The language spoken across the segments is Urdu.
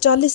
40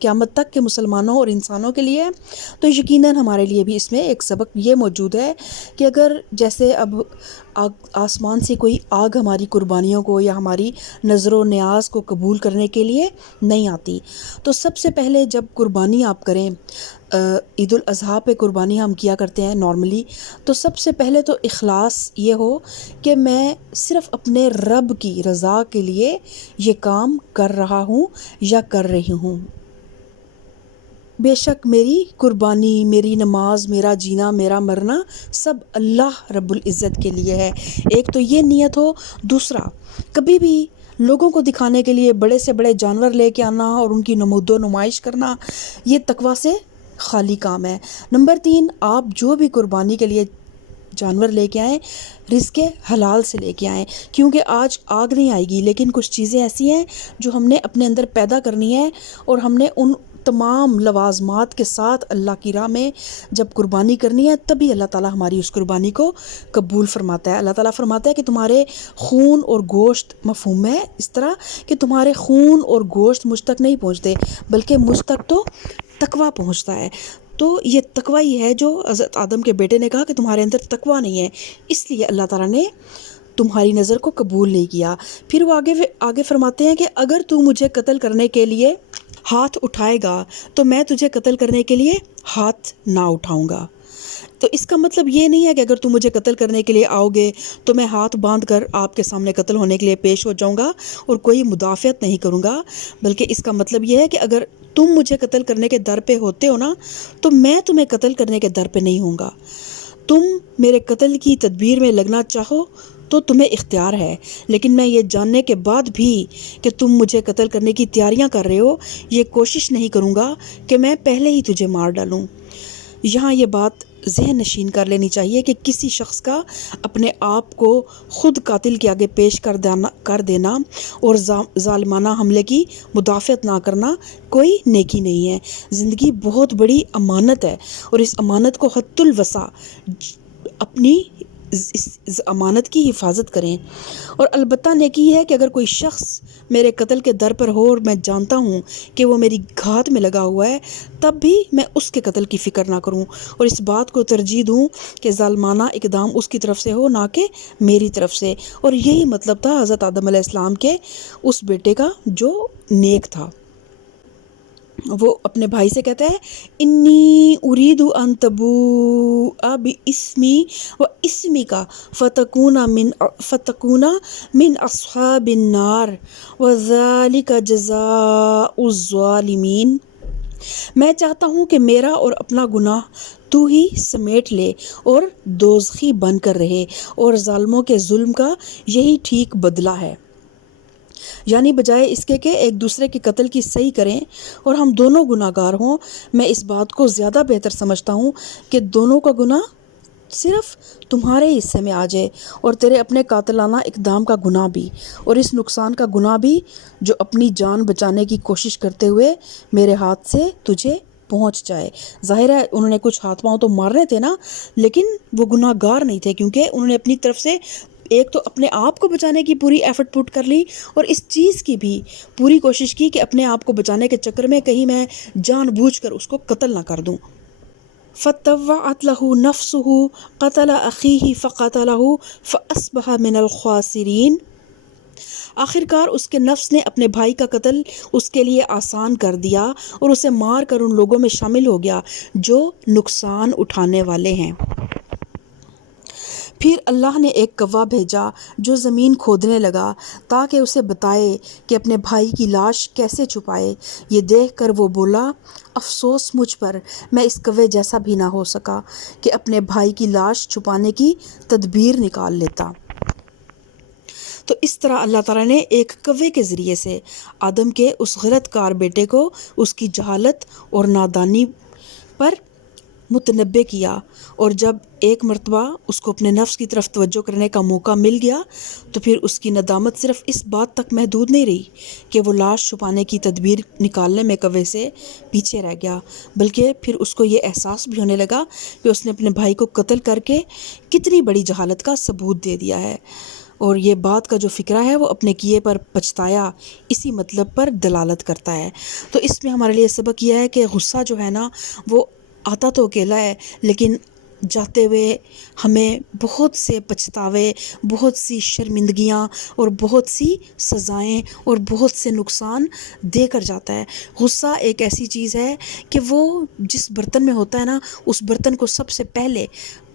قیامت تک کے مسلمانوں اور انسانوں کے لیے ہے، تو یقیناً ہمارے لیے بھی اس میں ایک سبق یہ موجود ہے کہ اگر جیسے اب آسمان سے کوئی آگ ہماری قربانیوں کو یا ہماری نظر و نیاز کو قبول کرنے کے لیے نہیں آتی، تو سب سے پہلے جب قربانی آپ کریں، عید الاضحیٰ پہ قربانی ہم کیا کرتے ہیں نارملی، تو سب سے پہلے تو اخلاص یہ ہو کہ میں صرف اپنے رب کی رضا کے لیے یہ کام کر رہا ہوں یا کر رہی ہوں۔ بے شک میری قربانی، میری نماز، میرا جینا، میرا مرنا سب اللہ رب العزت کے لیے ہے۔ ایک تو یہ نیت ہو، دوسرا کبھی بھی لوگوں کو دکھانے کے لیے بڑے سے بڑے جانور لے کے آنا اور ان کی نمود و نمائش کرنا، یہ تقویٰ سے خالی کام ہے۔ نمبر 3، آپ جو بھی قربانی کے لیے جانور لے کے آئیں، رزق حلال سے لے کے آئیں، کیونکہ آج آگ نہیں آئے گی، لیکن کچھ چیزیں ایسی ہیں جو ہم نے اپنے اندر پیدا کرنی ہے، اور ہم نے ان تمام لوازمات کے ساتھ اللہ کی راہ میں جب قربانی کرنی ہے، تبھی اللہ تعالیٰ ہماری اس قربانی کو قبول فرماتا ہے۔ اللہ تعالیٰ فرماتا ہے کہ تمہارے خون اور گوشت، مفہوم ہے اس طرح کہ تمہارے خون اور گوشت مجھ تک نہیں پہنچتے، بلکہ مجھ تک تو تقویٰ پہنچتا ہے۔ تو یہ تقویٰ ہی ہے جو حضرت آدم کے بیٹے نے کہا کہ تمہارے اندر تقویٰ نہیں ہے، اس لیے اللہ تعالیٰ نے تمہاری نظر کو قبول نہیں کیا۔ پھر وہ آگے فرماتے ہیں کہ اگر تو مجھے قتل کرنے کے لیے ہاتھ اٹھائے گا تو میں تجھے قتل کرنے کے لیے ہاتھ نہ اٹھاؤں گا۔ تو اس کا مطلب یہ نہیں ہے کہ اگر تم مجھے قتل کرنے کے لیے آؤ گے تو میں ہاتھ باندھ کر آپ کے سامنے قتل ہونے کے لیے پیش ہو جاؤں گا اور کوئی مدافعت نہیں کروں گا، بلکہ اس کا مطلب یہ ہے کہ اگر تم مجھے قتل کرنے کے در پہ ہوتے ہو نا، تو میں تمہیں قتل کرنے کے در پہ نہیں ہوں گا۔ تم میرے قتل کی تدبیر میں لگنا چاہو تو تمہیں اختیار ہے، لیکن میں یہ جاننے کے بعد بھی کہ تم مجھے قتل کرنے کی تیاریاں کر رہے ہو، یہ کوشش نہیں کروں گا کہ میں پہلے ہی تجھے مار ڈالوں۔ یہاں یہ بات ذہن نشین کر لینی چاہیے کہ کسی شخص کا اپنے آپ کو خود قاتل کے آگے پیش کر دینا اور ظالمانہ حملے کی مدافعت نہ کرنا کوئی نیکی نہیں ہے۔ زندگی بہت بڑی امانت ہے، اور اس امانت کو حد الوسع اپنی اس امانت کی حفاظت کریں۔ اور البتہ نیکی یہ ہے کہ اگر کوئی شخص میرے قتل کے در پر ہو اور میں جانتا ہوں کہ وہ میری گھات میں لگا ہوا ہے، تب بھی میں اس کے قتل کی فکر نہ کروں اور اس بات کو ترجیح دوں کہ ظالمانہ اقدام اس کی طرف سے ہو، نہ کہ میری طرف سے۔ اور یہی مطلب تھا حضرت آدم علیہ السلام کے اس بیٹے کا جو نیک تھا۔ وہ اپنے بھائی سے کہتا ہے، انی ارید ان تبوء باسمی و اسمک فتکون من اصحاب النار وذلک جزاء الظالمین۔ میں چاہتا ہوں کہ میرا اور اپنا گناہ تو ہی سمیٹ لے اور دوزخی بن کر رہے، اور ظالموں کے ظلم کا یہی ٹھیک بدلہ ہے۔ یعنی بجائے اس کے کہ ایک دوسرے کے قتل کی صحیح کریں اور ہم دونوں گناہ گار ہوں، میں اس بات کو زیادہ بہتر سمجھتا ہوں کہ دونوں کا گناہ صرف تمہارے حصے میں آ جائے، اور تیرے اپنے قاتلانہ اقدام کا گناہ بھی، اور اس نقصان کا گناہ بھی جو اپنی جان بچانے کی کوشش کرتے ہوئے میرے ہاتھ سے تجھے پہنچ جائے۔ ظاہر ہے انہوں نے کچھ ہاتھ پاؤں تو مارنے تھے نا، لیکن وہ گناہ گار نہیں تھے، کیونکہ انہوں نے اپنی طرف سے ایک تو اپنے آپ کو بچانے کی پوری ایفرٹ پٹ کر لی، اور اس چیز کی بھی پوری کوشش کی کہ اپنے آپ کو بچانے کے چکر میں کہیں میں جان بوجھ کر اس کو قتل نہ کر دوں۔ فَطَوَّعَتْ لَهُ نَفْسُهُ قَتَلَ أَخِيهِ فَقَتَلَهُ فَأَصْبَحَ مِنَ الْخَاسِرِينَ۔ آخرکار اس کے نفس نے اپنے بھائی کا قتل اس کے لیے آسان کر دیا اور اسے مار کر ان لوگوں میں شامل ہو گیا جو نقصان اٹھانے والے ہیں۔ پھر اللہ نے ایک کوا بھیجا جو زمین کھودنے لگا تاکہ اسے بتائے کہ اپنے بھائی کی لاش کیسے چھپائے۔ یہ دیکھ کر وہ بولا، افسوس مجھ پر، میں اس کوے جیسا بھی نہ ہو سکا کہ اپنے بھائی کی لاش چھپانے کی تدبیر نکال لیتا۔ تو اس طرح اللہ تعالیٰ نے ایک کوے کے ذریعے سے آدم کے اس غلط کار بیٹے کو اس کی جہالت اور نادانی پر متنبع کیا، اور جب ایک مرتبہ اس کو اپنے نفس کی طرف توجہ کرنے کا موقع مل گیا تو پھر اس کی ندامت صرف اس بات تک محدود نہیں رہی کہ وہ لاش چھپانے کی تدبیر نکالنے میں کوے سے پیچھے رہ گیا، بلکہ پھر اس کو یہ احساس بھی ہونے لگا کہ اس نے اپنے بھائی کو قتل کر کے کتنی بڑی جہالت کا ثبوت دے دیا ہے۔ اور یہ بات کا جو فکرہ ہے وہ اپنے کیے پر پچھتایا اسی مطلب پر دلالت کرتا ہے۔ تو اس میں ہمارے لیے سبق یہ ہے کہ غصہ جو ہے نا وہ آتا تو اکیلا ہے، لیکن جاتے ہوئے ہمیں بہت سے پچھتاوے، بہت سی شرمندگیاں اور بہت سی سزائیں اور بہت سے نقصان دے کر جاتا ہے۔ غصہ ایک ایسی چیز ہے کہ وہ جس برتن میں ہوتا ہے نا اس برتن کو سب سے پہلے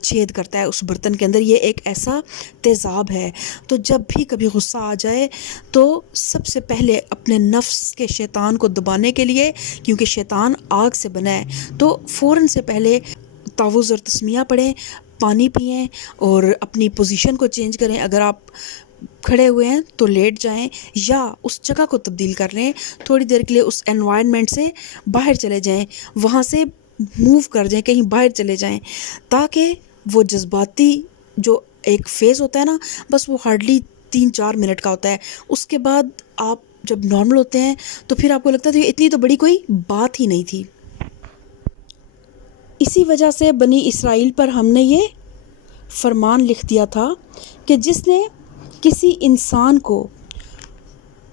چھید کرتا ہے، اس برتن کے اندر یہ ایک ایسا تیزاب ہے۔ تو جب بھی کبھی غصہ آ جائے تو سب سے پہلے اپنے نفس کے شیطان کو دبانے کے لیے، کیونکہ شیطان آگ سے بنا ہے، تو فوراً سے پہلے تعوذ اور تسمیہ پڑھیں، پانی پئیں اور اپنی پوزیشن کو چینج کریں۔ اگر آپ کھڑے ہوئے ہیں تو لیٹ جائیں یا اس جگہ کو تبدیل کر لیں، تھوڑی دیر کے لیے اس انوائرمنٹ سے باہر چلے جائیں، وہاں سے موو کر جائیں، کہیں باہر چلے جائیں، تاکہ وہ جذباتی جو ایک فیز ہوتا ہے نا بس وہ ہارڈلی 3-4 منٹ کا ہوتا ہے۔ اس کے بعد آپ جب نارمل ہوتے ہیں تو پھر آپ کو لگتا ہے کہ اتنی تو بڑی کوئی بات ہی نہیں تھی۔ اسی وجہ سے بنی اسرائیل پر ہم نے یہ فرمان لکھ دیا تھا کہ جس نے کسی انسان کو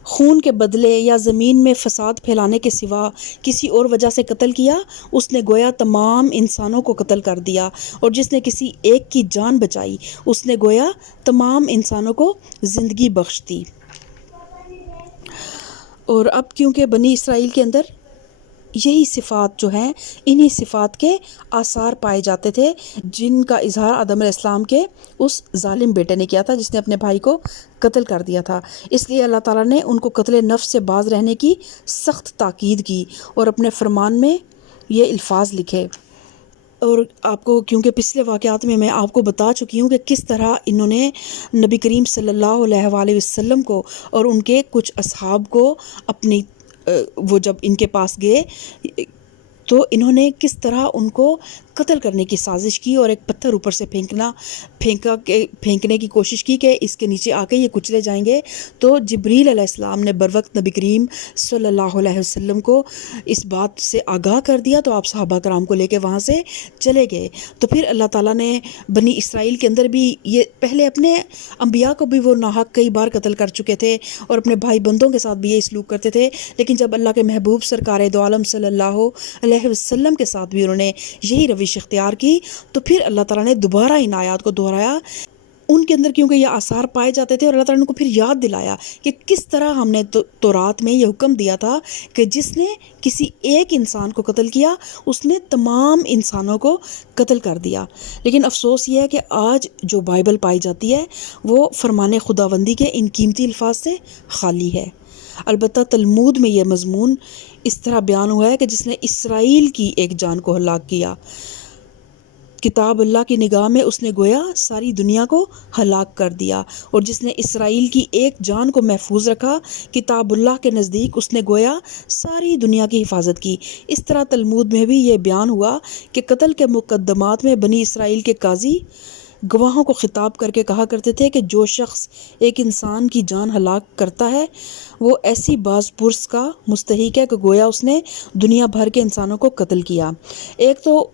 خون کے بدلے یا زمین میں فساد پھیلانے کے سوا کسی اور وجہ سے قتل کیا، اس نے گویا تمام انسانوں کو قتل کر دیا، اور جس نے کسی ایک کی جان بچائی اس نے گویا تمام انسانوں کو زندگی بخش دی۔ اور اب کیونکہ بنی اسرائیل کے اندر یہی صفات جو ہیں، انہی صفات کے آثار پائے جاتے تھے جن کا اظہار آدم علیہ السلام کے اس ظالم بیٹے نے کیا تھا جس نے اپنے بھائی کو قتل کر دیا تھا۔ اس لیے اللہ تعالیٰ نے ان کو قتل نفس سے باز رہنے کی سخت تاکید کی اور اپنے فرمان میں یہ الفاظ لکھے۔ اور آپ کو کیونکہ پچھلے واقعات میں آپ کو بتا چکی ہوں کہ کس طرح انہوں نے نبی کریم صلی اللہ علیہ وآلہ وسلم کو اور ان کے کچھ اصحاب کو اپنی وہ جب ان کے پاس گئے تو انہوں نے کس طرح ان کو قتل کرنے کی سازش کی اور ایک پتھر اوپر سے پھینکنے کی کوشش کی کہ اس کے نیچے آ کے یہ کچلے جائیں گے۔ تو جبریل علیہ السلام نے بروقت نبی کریم صلی اللہ علیہ وسلم کو اس بات سے آگاہ کر دیا، تو آپ صحابہ کرام کو لے کے وہاں سے چلے گئے۔ تو پھر اللہ تعالیٰ نے بنی اسرائیل کے اندر بھی یہ پہلے اپنے انبیاء کو بھی وہ ناحق کئی بار قتل کر چکے تھے اور اپنے بھائی بندوں کے ساتھ بھی یہ سلوک کرتے تھے، لیکن جب اللہ کے محبوب سرکار دو عالم صلی اللہ علیہ وسلم کے ساتھ بھی انہوں نے یہی روش اختیار کی، تو پھر اللہ تعالیٰ نے دوبارہ ان آیات کو دہرایا ان کے اندر، کیونکہ یہ آثار پائے جاتے تھے، اور اللہ تعالیٰ نے ان کو پھر یاد دلایا کہ کس طرح ہم نے تورات میں یہ حکم دیا تھا کہ جس نے کسی ایک انسان کو قتل کیا اس نے تمام انسانوں کو قتل کر دیا۔ لیکن افسوس یہ ہے کہ آج جو بائبل پائی جاتی ہے وہ فرمان خداوندی کے ان قیمتی الفاظ سے خالی ہے۔ البتہ تلمود میں یہ مضمون اس طرح بیان ہوا ہے کہ جس نے اسرائیل کی ایک جان کو ہلاک کیا، کتاب اللہ کی نگاہ میں اس نے گویا ساری دنیا کو ہلاک کر دیا، اور جس نے اسرائیل کی ایک جان کو محفوظ رکھا، کتاب اللہ کے نزدیک اس نے گویا ساری دنیا کی حفاظت کی۔ اس طرح تلمود میں بھی یہ بیان ہوا کہ قتل کے مقدمات میں بنی اسرائیل کے قاضی گواہوں کو خطاب کر کے کہا کرتے تھے کہ جو شخص ایک انسان کی جان ہلاک کرتا ہے وہ ایسی باز پرس کا مستحق ہے کہ گویا اس نے دنیا بھر کے انسانوں کو قتل کیا۔ ایک تو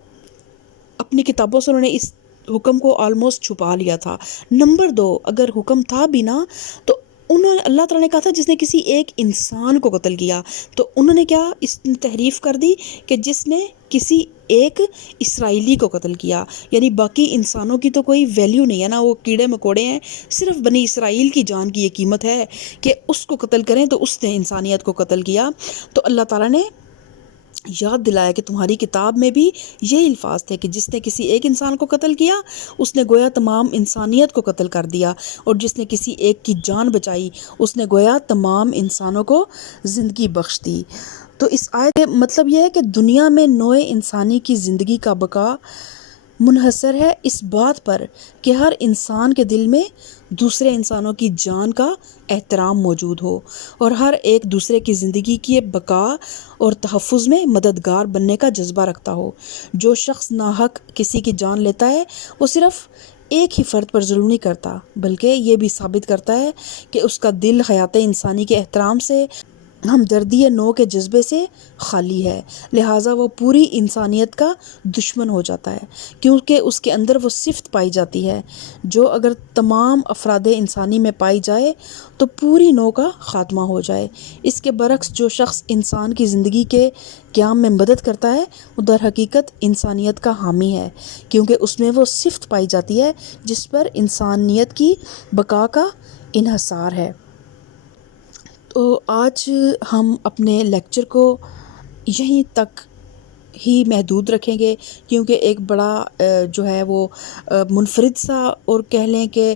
اپنی کتابوں سے انہوں نے اس حکم کو آلموسٹ چھپا لیا تھا، نمبر 2 اگر حکم تھا بھی نا تو انہوں نے اللہ تعالیٰ نے کہا تھا جس نے کسی ایک انسان کو قتل کیا، تو انہوں نے کیا اس نے تحریف کر دی کہ جس نے کسی ایک اسرائیلی کو قتل کیا، یعنی باقی انسانوں کی تو کوئی ویلیو نہیں ہے نا، وہ کیڑے مکوڑے ہیں، صرف بنی اسرائیل کی جان کی یہ قیمت ہے کہ اس کو قتل کریں تو اس نے انسانیت کو قتل کیا۔ تو اللہ تعالیٰ نے یاد دلایا کہ تمہاری کتاب میں بھی یہ الفاظ تھے کہ جس نے کسی ایک انسان کو قتل کیا اس نے گویا تمام انسانیت کو قتل کر دیا، اور جس نے کسی ایک کی جان بچائی اس نے گویا تمام انسانوں کو زندگی بخش دی۔ تو اس آیت کا مطلب یہ ہے کہ دنیا میں نوع انسانی کی زندگی کا بقا منحصر ہے اس بات پر کہ ہر انسان کے دل میں دوسرے انسانوں کی جان کا احترام موجود ہو اور ہر ایک دوسرے کی زندگی کی بقا اور تحفظ میں مددگار بننے کا جذبہ رکھتا ہو۔ جو شخص ناحق کسی کی جان لیتا ہے وہ صرف ایک ہی فرد پر ظلم نہیں کرتا، بلکہ یہ بھی ثابت کرتا ہے کہ اس کا دل حیات انسانی کے احترام سے ہمدردی نو کے جذبے سے خالی ہے، لہٰذا وہ پوری انسانیت کا دشمن ہو جاتا ہے، کیونکہ اس کے اندر وہ صفت پائی جاتی ہے جو اگر تمام افراد انسانی میں پائی جائے تو پوری نو کا خاتمہ ہو جائے۔ اس کے برعکس جو شخص انسان کی زندگی کے قیام میں مدد کرتا ہے وہ در حقیقت انسانیت کا حامی ہے، کیونکہ اس میں وہ صفت پائی جاتی ہے جس پر انسانیت کی بقا کا انحصار ہے۔ تو آج ہم اپنے لیکچر کو یہیں تک ہی محدود رکھیں گے، کیونکہ ایک بڑا جو ہے وہ منفرد سا اور کہہ لیں کہ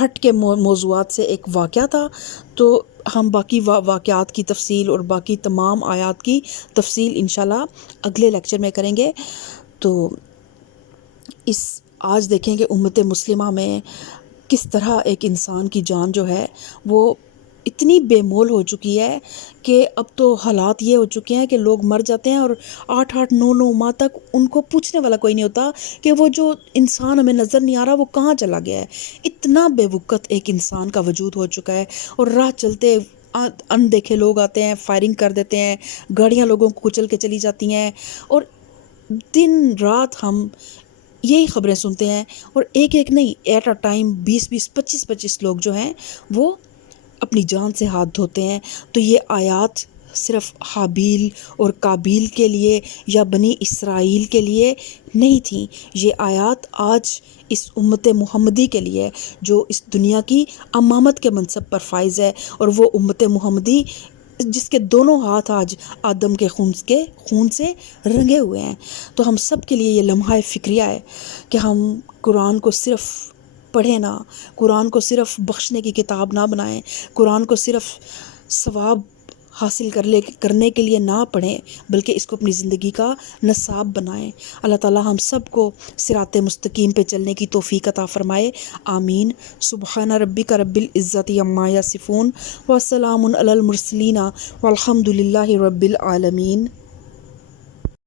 ہٹ کے موضوعات سے ایک واقعہ تھا، تو ہم باقی واقعات کی تفصیل اور باقی تمام آیات کی تفصیل انشاءاللہ اگلے لیکچر میں کریں گے۔ تو آج دیکھیں کہ امت مسلمہ میں کس طرح ایک انسان کی جان جو ہے وہ اتنی بے مول ہو چکی ہے کہ اب تو حالات یہ ہو چکے ہیں کہ لوگ مر جاتے ہیں اور 8-9 ماہ تک ان کو پوچھنے والا کوئی نہیں ہوتا کہ وہ جو انسان ہمیں نظر نہیں آ رہا وہ کہاں چلا گیا ہے۔ اتنا بے وقت ایک انسان کا وجود ہو چکا ہے، اور راہ چلتے اندیکھے لوگ آتے ہیں، فائرنگ کر دیتے ہیں، گاڑیاں لوگوں کو کچل کے چلی جاتی ہیں، اور دن رات ہم یہی خبریں سنتے ہیں، اور ایک نہیں، ایٹ اے ٹائم 20 25 لوگ جو ہیں وہ اپنی جان سے ہاتھ دھوتے ہیں۔ تو یہ آیات صرف حابیل اور قابیل کے لیے یا بنی اسرائیل کے لیے نہیں تھیں، یہ آیات آج اس امت محمدی کے لیے جو اس دنیا کی امامت کے منصب پر فائز ہے، اور وہ امت محمدی جس کے دونوں ہاتھ آج آدم کے خون سے رنگے ہوئے ہیں۔ تو ہم سب کے لیے یہ لمحہ فکریہ ہے کہ ہم قرآن کو صرف پڑھیں نہ، قرآن کو صرف بخشنے کی کتاب نہ بنائیں، قرآن کو صرف ثواب حاصل کرنے کے لیے نہ پڑھیں، بلکہ اس کو اپنی زندگی کا نصاب بنائیں۔ اللہ تعالی ہم سب کو صراط مستقیم پہ چلنے کی توفیق عطا فرمائے، آمین۔ سبحان ربک رب العزت عما یصفون وسلام علی المرسلین والحمد للہ رب العالمین۔